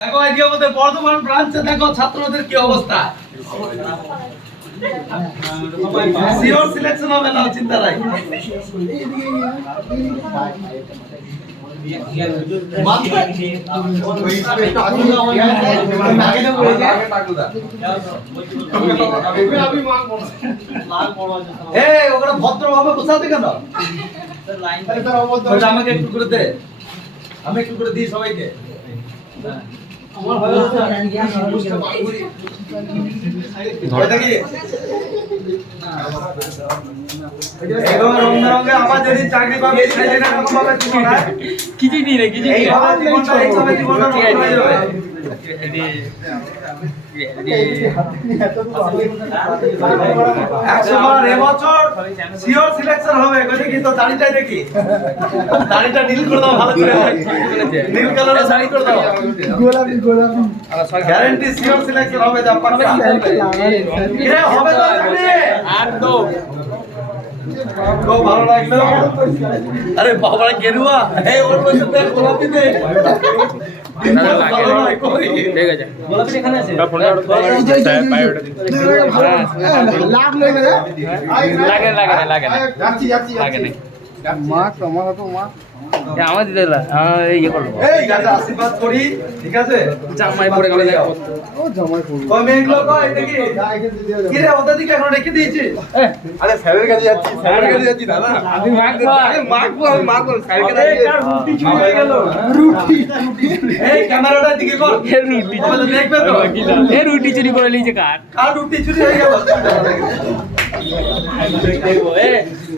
দেখো আমাদের বর্ধমান ব্রাঞ্চে দেখো ছাত্রদের কি অবস্থা? সিলেকশন হবে না, চিন্তা নাই। ভদ্রভাবে কেন? দে। আমি একটু করে দিই সবাইকে। ওটা কি? এইভাবে রং বেরঙে আবার যেদিন চাকরি পাবে সেদিন এরকম ভাবে জীবন, হ্যাঁ? কিছুই নেই রে কিছুই নেই এইভাবে জীবনটা এইভাবে জীবনটা নষ্ট হয়ে যাবে। একশো বার এবছর সিওর সিলেকশন হবে। দেখি তো দাড়িটাই দেখি। দাড়িটা নীল করে দাও ভালো করে। নীল কালারের শাড়ি করে দাও। গোলাপি গোলাপি। গ্যারান্টি সিওর সিলেকশন হবে যা পাক্কা হবে তো একদম। ভালো লাগল আরে বাবা গেরুয়া এই ওর মধ্যে দেখ গোলাপি দে। লাগে। লেগে লাগে না, লাগে লাগে আমার দিতে ইয়ে করব এই গাছে আশীর্বাদ করি ঠিক আছে? জামাই পরে গেলে ও জামাই করব কই মেয়েগুলো কই দেখি কি? রে ওদের দিকে এখন রেখে দিয়েছি আরে স্যারের কাছে যাচ্ছি স্যারের কাছে যাচ্ছি দাদা। আমি মাখবো। মাখবো আমি মাখবো স্যারের কাছে আরে, কার রুটি চুরি হয়ে গেল। রুটি এই ক্যামেরাটার দিকে কর। এ রুটি আমাদের দেখবে তো। এ রুটি চুরি করে নিয়েছে কার? কার রুটি চুরি হয়ে গেল? দেখব এ।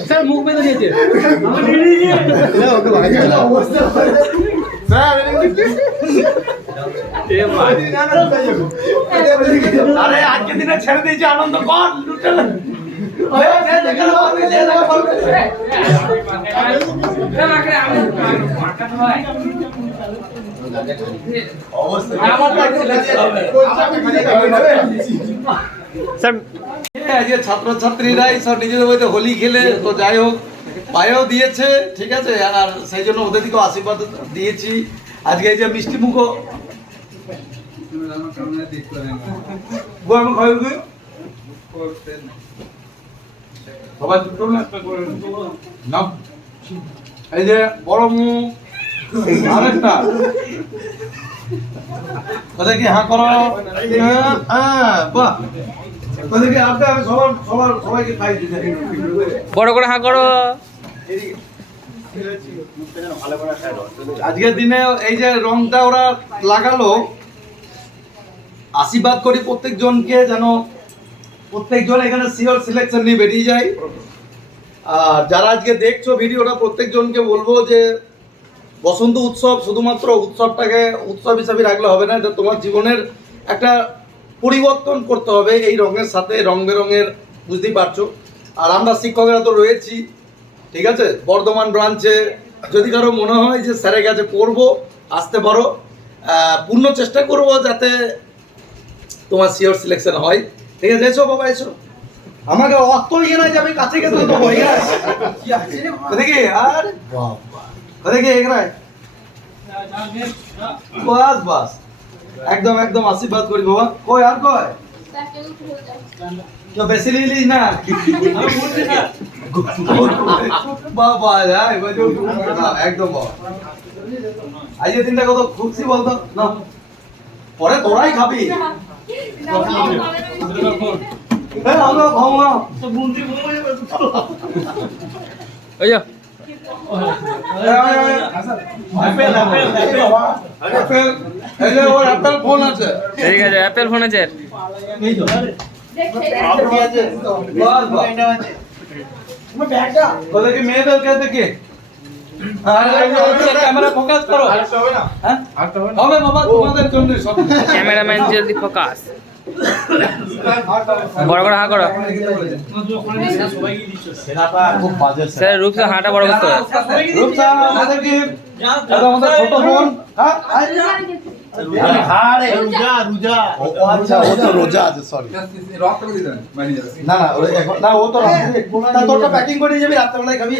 স্যার মুখ বেঁধে দিয়েছে আরে আজকে দিনে ছেড়ে দিয়েছি আনন্দ কর লুটে নে। ওই, যে যেখানে পারবি, যে জায়গায় পারবি। আমার তো একটু লেগে যাবে। স্যার এই আজকে ছাত্রছাত্রীরাই সব নিজেদের মধ্যে হোলি খেলে তো যাই হোক পায়েও দিয়েছে ঠিক আছে আর সেই জন্য ওদের দিকেও আশীর্বাদ দিয়েছি। আজকে এই যে মিষ্টি মুখো। এই যে বড় মুখ আরেকটা। হ্যাঁ করো। হ্যাঁ, হ্যাঁ, বাহ। দিতে বড় করে হাঁ করো। আজকের দিনে এই যে রংটা ওরা লাগালো আশীর্বাদ করি প্রত্যেক জনকে যেন প্রত্যেকজন এখানে সিওর সিলেকশন নিয়ে বেরিয়ে যায়। আর যারা আজকে দেখছ ভিডিওটা প্রত্যেকজনকে বলব যে বসন্ত উৎসব শুধুমাত্র উৎসবটাকে উৎসব হিসাবে রাখলে হবে না এটা তোমার জীবনের একটা পরিবর্তন করতে হবে এই রঙের সাথে রং বেরঙের বুঝতেই পারছ? আর আমরা শিক্ষকেরা তো রয়েছি ঠিক আছে? বর্ধমান ব্রাঞ্চে যদি কারও মনে হয় যে স্যারের কাছে পড়ব আসতে পারো। পূর্ণ চেষ্টা করব যাতে তোমার সিওর সিলেকশন হয়। ঠিক আছে এসো বাবা এসো। আমাকে অত ইয়ে নাই যে আমি কাছে গেছে দেখি আর দেখি এখানে বাস বাস। একদম একদম আশীর্বাদ করি বাবা। কই, আর কই? তো বেশি না? বাবা যাই একদম বাবা। আজকের দিনটা কত খুশি বলতো? না। পরে তোরাই খাবি। হ্যাঁ আমরা খাব না ঠিক আছে। অ্যাপেল ফোন আছে। দেখে ক্যামেরাম্যান জলদি ফোকাস বড় করে হা করো। স্যার রূপসা হাঁটা বড় করতে রূপসা আমাদের কি? আমাদের ছোট বোন? হ্যাঁ? আরে রোজা রোজা। ও আচ্ছা ও তো রোজা আছে সরি না না না ও তো তোরটা প্যাকিং করে যাবি রাত্রেবেলায় খাবি?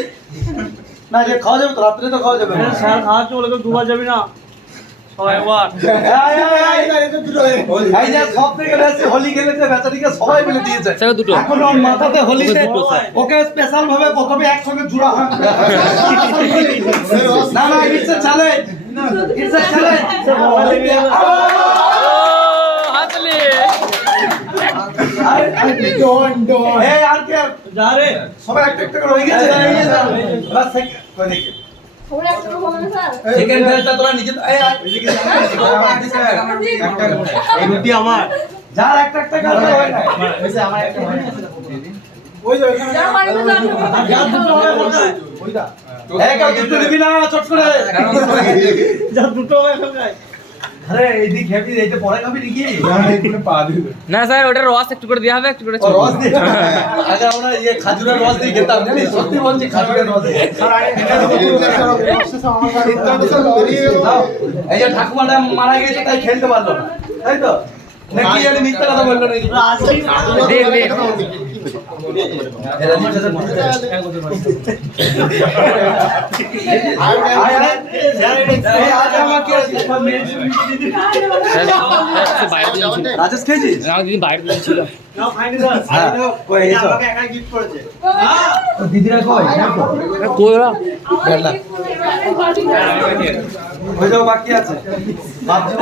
না যে খাওয়া যাবে তো রাত্রে তো খাওয়া যাবে। না স্যার খাওয়াচ্ছে বলে কেউ দুবার যাবি না। ওকে স্পেশাল ভাবে প্রথমে একসঙ্গে জুড়া হয় না না ইটস ইটস সবাই একটা একটা করে হয়ে গেছে বাস সেক- কই দেখি সেকেন্ড ব্যাচটা তোরা নিজে এই রুটি আমার। যার একটা একটা কাজ হয় না। এই কাজ দুটো দিবি না চট করে। যা দুটো এখন খাই আরে এইদিক হেভি এইতে পরে খাবি নাকি না স্যার ওটা রস একটু করে দেওয়া হবে একটু করে রস দিয়ে? আগে আমরা ইয়ে খাজুরের রস দিয়ে খেতাম সত্যি বলছি খাজুরের রস দিয়ে। এই যে ঠাকুমাটা মারা গেছে তাই খেলতে পারল না। তাই তো? নাকি মিথ্যা কথা বলল নাকি? রাজেশ খেয়েছিস বাইরে ছিল হ্যাঁ, দিদিরা ওই যাও বাকি আছে বাকি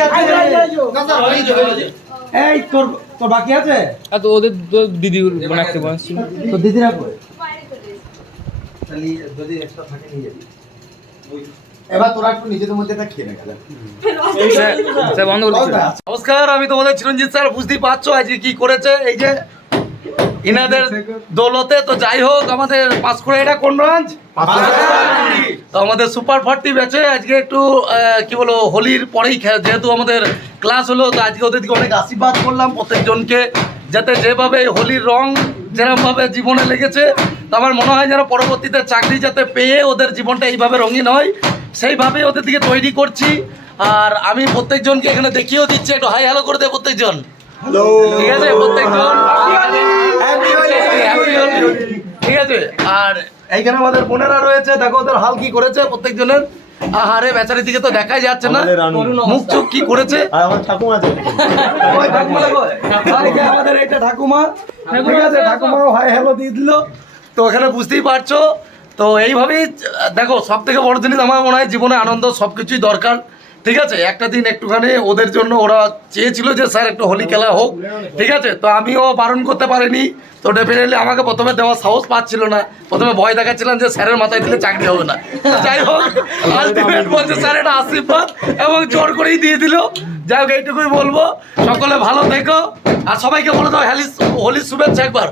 আছে এই তোর তোর বাকি আছে? আর তো ওদের তো দিদি বানাতে বলছিল তো দিদিরা কই তাহলে যদি এক্সট্রা থাকে নিয়ে যাবি। এবার তোরা একটু নিজেদের মধ্যে একটা খেয়ে নে খেলা। স্যার স্যার বন্ধ নমস্কার আমি তোমাদের চিরঞ্জিত স্যার বুঝতেই পারছ আজকে কি করেছে। এই যে ইনাদের দৌলতে তো যাই হোক আমাদের পাঁচকুড়া এটা কোন ব্রাঞ্চ? তো আমাদের সুপার ফর্টি ব্যাচে আজকে একটু কি বলো হোলির পরেই যেহেতু আমাদের ক্লাস হলো তো আজকে ওদেরকে অনেক আশীর্বাদ করলাম প্রত্যেকজনকে যাতে যেভাবে হোলির রং যেরকমভাবে জীবনে লেগেছে তো আমার মনে হয় যেন পরবর্তীতে চাকরি যাতে পেয়ে ওদের জীবনটা এইভাবে রঙিন হয় সেইভাবেই ওদের দিকে তৈরি করছি। আর আমি প্রত্যেকজনকে এখানে দেখিয়েও দিচ্ছি একটু হাই হ্যালো করে দেয় প্রত্যেকজন। ঠিক আছে প্রত্যেকজন Happy Holi। ঠিক আছে আর এইখানে আমাদের বোনেরা রয়েছে দেখো ওদের হাল কি করেছে প্রত্যেকজনের আহারে বেচারির দিকে তো দেখাই যাচ্ছে না। মুখ চোখ কি করেছে? আর আমার ঠাকুমা আছে। আমাদের এইটা ঠাকুমা। ঠিক আছে ঠাকুমাও হাই হ্যালো দিয়ে দিল। তো এখানে বুঝতেই পারছ তো এইভাবেই দেখো সব থেকে বড় জিনিস আমার মনে হয় জীবনে আনন্দ সব কিছুই দরকার। ঠিক আছে একটা দিন একটুখানি ওদের জন্য ওরা চেয়েছিল যে স্যার একটু হোলি খেলা হোক। ঠিক আছে তো আমিও বারণ করতে পারিনি। তো ডেফিনেটলি আমাকে প্রথমে দেওয়ার সাহস পাচ্ছিল না। প্রথমে ভয় দেখাচ্ছিলাম যে স্যারের মাথায় দিলে চাকরি হবে না। যাই হোক আলটিমেট বলছে স্যার এটা আশীর্বাদ এবং জোর করেই দিয়ে দিল। যাই হোক এইটুকুই বলব। সকলে ভালো থেকো। আর সবাইকে বলে দাও হ্যালি হোলির শুভেচ্ছা একবার।